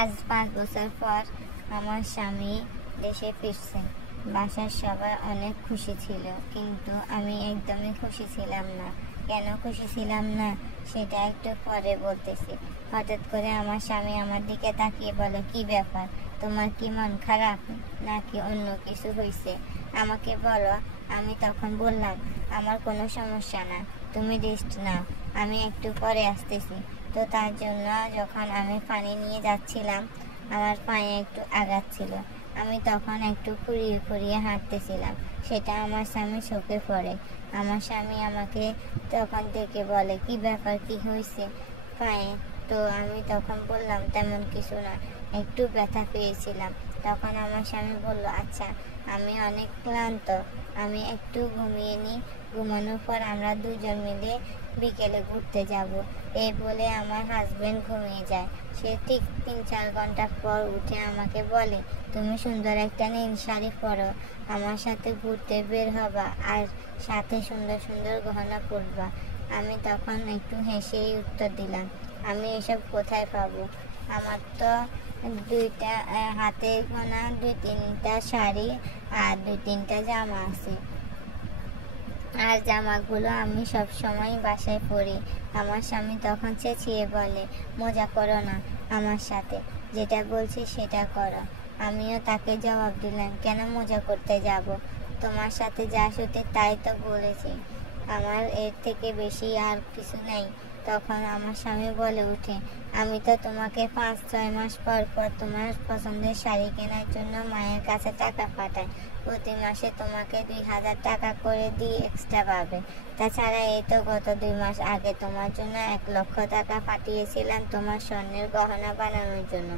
আজ 5 বছর পর আমার স্বামী দেশে ফিরছে। বাসার সবাই অনেক খুশি ছিল, কিন্তু আমি একদমই খুশি ছিলাম না। কেন খুশি ছিলাম না সেটা একটু পরে বলতেছি। হঠাৎ করে আমার স্বামী আমার দিকে তাকিয়ে বলে, কি ব্যাপার, তোমার কি মন খারাপ নাকি অন্য কিছু হয়েছে? আমাকে বলো। আমি তখন বললাম, আমার কোনো সমস্যা না, তুমি রেস্ট নাও, আমি একটু পরে আসতেছি। তো তার জন্য যখন আমি পানি নিয়ে যাচ্ছিলাম, আমার পায়ে একটু আঘাত ছিল। আমি তখন একটু খুঁড়িয়ে খুঁড়িয়ে হাঁটতেছিলাম, সেটা আমার স্বামী চোখে পড়ে। আমার স্বামী আমাকে তখন দেখে বলে, কি ব্যাপার, কি হয়েছে পায়ে? তো আমি তখন বললাম, তেমন কিছু না, একটু ব্যথা পেয়েছিলাম। তখন আমার স্বামী বলল, আচ্ছা, আমি অনেক ক্লান্ত, আমি একটু ঘুমিয়ে নিই, ঘুমানোর পর আমরা দুজন মিলে বিকেলে ঘুরতে যাব। এই বলে আমার হাজবেন্ড ঘুমিয়ে যায়। সে ঠিক 3-4 ঘন্টা পর উঠে আমাকে বলে, তুমি সুন্দর একটা নীল শাড়ি পরো, আমার সাথে ঘুরতে বের হবা, আর সাথে সুন্দর সুন্দর গহনা পরবা। আমি তখন একটু হেসেই উত্তর দিলাম, আমি এসব কোথায় পাবো? আমার তো দুইটা হাতে গোনা 2-3টা শাড়ি আর 2-3টা জামা আছে, আর জামাগুলো আমি সব সময় বাসায় পরি। আমার স্বামী তখন চেঁচিয়ে বলে, মজা করো না আমার সাথে, যেটা বলছি সেটা করো। আমিও তাকে জবাব দিলাম, কেন মজা করতে যাব? তোমার সাথে যা সত্যি তাই তো বলেছি, আমার এর থেকে বেশি আর কিছু নেই। তখন আমার স্বামী বলে উঠে, আমি তো তোমাকে 5-6 মাস পর পর তোমার পছন্দের শাড়ি কেনার জন্য মায়ের কাছে টাকা পাঠাই। প্রতি মাসে তোমাকে 2000 টাকা করে দিয়ে এক্সট্রা পাবে। তাছাড়া এই তো গত 2 মাস আগে তোমার জন্য 1 লক্ষ টাকা পাঠিয়েছিলাম তোমার স্বর্ণের গহনা বানানোর জন্য।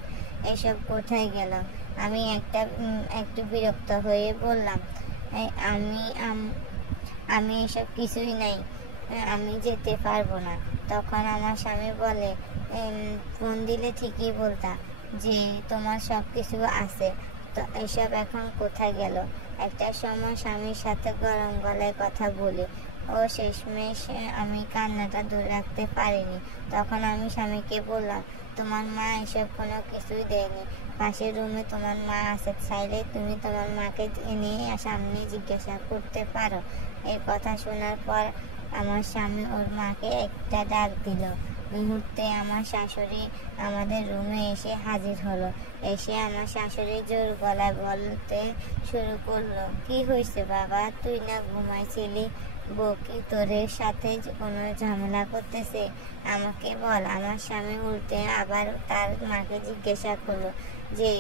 এসব কোথায় গেল? আমি একটু বিরক্ত হয়ে বললাম, আমি এসব কিছুই নাই, আমি যেতে পারবো না। তখন আমার স্বামী বলে, ফোন দিলে ঠিকই বলতা যে তোমার সব কিছু আছে, তো এসব এখন কোথায় গেল? একটা সময় স্বামীর সাথে গরম গলায় কথা বলি, ও শেষমেশ আমি কান্নাটা ধরে রাখতে পারিনি। তখন আমি স্বামীকে বললাম, তোমার মা এসব কোনো কিছুই দেয়নি, পাশের রুমে তোমার মা আছে, চাইলে তুমি তোমার মাকে এনে সামনে জিজ্ঞাসা করতে পারো। এই কথা শোনার পর আমার স্বামী ওর মাকে একটা ডাক দিল। মুহূর্তে আমার শাশুড়ি আমাদের রুমে এসে হাজির হলো। এসে আমার শাশুড়ি জোর গলায় বলতে শুরু করলো, কি হয়েছে বাবা, তুই না ঘুমাইছিলি? বউ কি তোর সাথে কোনো ঝামেলা করতেছে? আমাকে বল। আমার স্বামী উল্টে আবার তার মাকে জিজ্ঞাসা করলো যে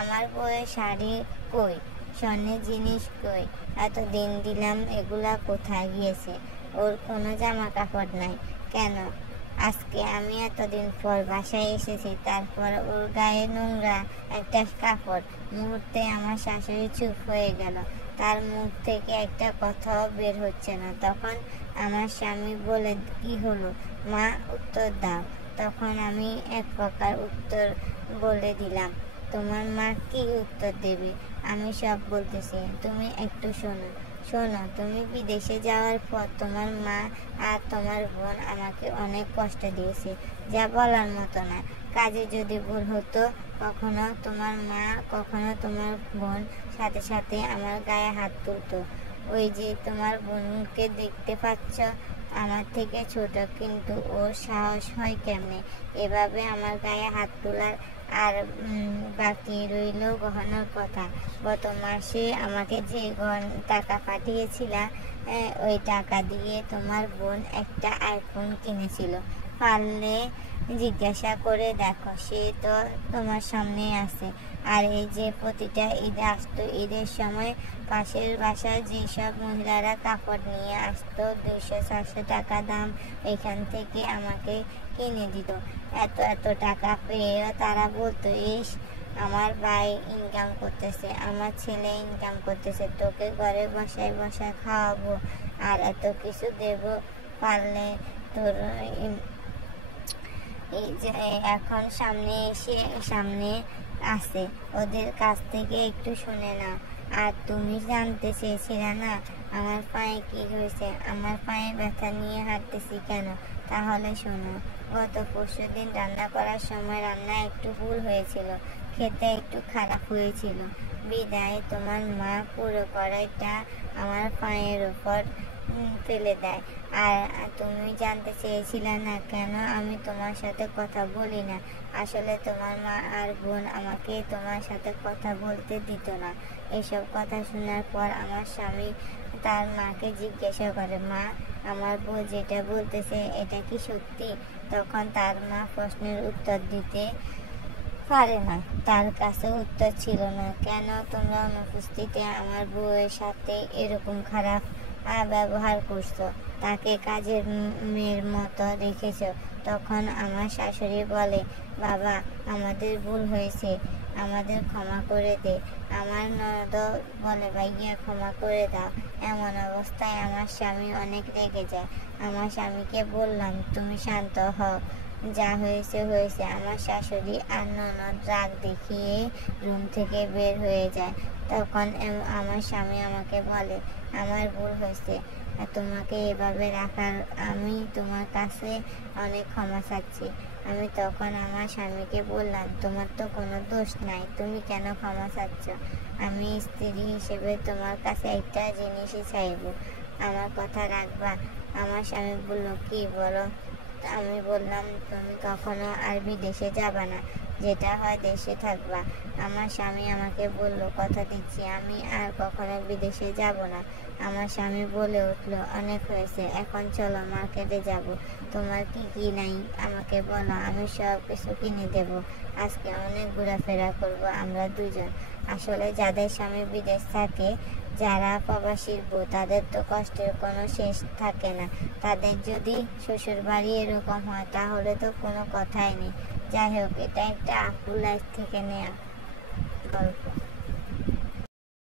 আমার বউয়ের শাড়ি কই, স্বর্ণের জিনিস কই, এতদিন দিলাম, এগুলা কোথায় গিয়েছে? ওর কোনো জামা কাপড় নাই কেন? আজকে আমি এতদিন পর বাসায় এসেছি, তারপর ওর গায়ে নোংরা একটা কাপড়। মুহূর্তে আমার শাশুড়ি চুপ হয়ে গেল, তার মুখ থেকে একটা কথাও বের হচ্ছে না। তখন আমার স্বামী বলে, কি হলো মা, উত্তর দাও। তখন আমি এক প্রকার উত্তর বলে দিলাম। তোমার মা কি উত্তর দেবে? আমি সব বলতেছি, তুমি একটু শোনো। তুমি বিদেশে যাওয়ার পর তোমার মা আর তোমার বোন আমাকে অনেক কষ্ট দিয়েছে, যা বলার মতো না। কাজে যদি ভুল হতো, কখনো তোমার মা কখনো তোমার বোন সাথে সাথে আমার গায়ে হাত তুলতো। ওই যে তোমার বোনকে দেখতে পাচ্ছ, আমার থেকে ছোট, কিন্তু ওর সাহস হয় কেমনে এভাবে আমার গায়ে হাত তোলার? আর বাকি রইল গহনার কথা। গত মাসে আমাকে যে টাকা পাঠিয়েছিলা, ওই টাকা দিয়ে তোমার বোন একটা আইফোন কিনেছিল। পারলে জিজ্ঞাসা করে দেখো, সে তো তোমার সামনে আছে। আর এই যে প্রতিটা ঈদে আসতো, ঈদের সময় পাশের বাসায় যেসব মহিলারা কাপড় নিয়ে আসতো, 200-400 টাকা দাম, এখান থেকে আমাকে কিনে দিত। এত টাকা পেয়েও তারা বলতো, ইস, আমার ভাই ইনকাম করতেছে, আমার ছেলে ইনকাম করতেছে, তোকে ঘরে বসায় বসায় খাওয়াবো আর এত কিছু দেব, পারলে তোর এই যে এখন সামনে আছে, ওদের কাছ থেকে একটু শুনে নাও। আর তুমি জানতে চেয়েছিলে না আমার পায়ে কি হয়েছে, আমার পায়ে ব্যথা নিয়ে হাঁটতেছি কেন? তাহলে শোনো, গত পরশুদিন রান্না করার সময় রান্না একটু ভুল হয়েছিল, খেতে একটু খারাপ হয়েছিল বিদায় তোমার মা পুরো কড়াইটা আমার পায়ের উপর ফেলে দেয়। আর তুমি জানতে চেয়েছিলে না কেন আমি তোমার সাথে কথা বলি না। আসলে তোমার মা আর বোন আমাকে তোমার সাথে কথা বলতে দিত না। এসব কথা শোনার পর আমার স্বামী তার মাকে জিজ্ঞাসা করে, মা, আমার বউ যেটা বলতেছে এটা কি সত্যি? তখন তার মা প্রশ্নের উত্তর দিতে পারে না, তার কাছে উত্তর ছিল না। কেন তোমরা অনুপস্থিতিতে আমার বউয়ের সাথে এরকম খারাপ ব্যবহার করছো, তাকে কাজের মেয়ের মতো রেখেছো? তখন আমার শাশুড়ি বলে, বাবা, আমাদের ভুল হয়েছে, আমাদের ক্ষমা করে দে। আমার ননদ বলে, ভাইয়া, ক্ষমা করে দাও। এমন অবস্থায় আমার স্বামী অনেক রেগে যায়। আমার স্বামীকে বললাম, তুমি শান্ত হও, যা হয়েছে হয়েছে। আমার শাশুড়ি আর ননদ রাগ দেখিয়ে রুম থেকে বের হয়ে যায়। তখন আমার স্বামী আমাকে বলে, আমার ভুল হয়েছে, তোমাকে এভাবে রাখার আমি তোমার কাছে অনেক ক্ষমা চাচ্ছি। আমি তখন আমার স্বামীকে বললাম, তোমার তো কোনো দোষ নাই, তুমি কেন ক্ষমা চাচ্ছ? আমি স্ত্রী হিসেবে তোমার কাছে একটা জিনিসই চাইব, আমার কথা রাখবা? আমার স্বামী বলল, কি বলো? আমি বললাম, তুমি কখনো আর বিদেশে যাবা না, যেটা হয় দেশে থাকবা। আমার স্বামী আমাকে বলল, কথা দিচ্ছি আমি আর কখনো বিদেশে যাব না। আমার স্বামী বলে উঠলো, অনেক হয়েছে, এখন চলো মার্কেটে যাব। তোমার কি কি নাই আমাকে বলো, আমি সব কিছু কিনে দেব। আজকে অনেক ঘোরাফেরা করব আমরা দুজন। আসলে যাদের স্বামী বিদেশ থাকে, যারা প্রবাসীর বউ, তাদের তো কষ্টের কোনো শেষ থাকে না। তাদের যদি শ্বশুর বাড়ি এরকম হয় তাহলে তো কোনো কথাই নেই। যাই হোক, এটা একটা আপুর লাইফ থেকে নেয়া গল্প।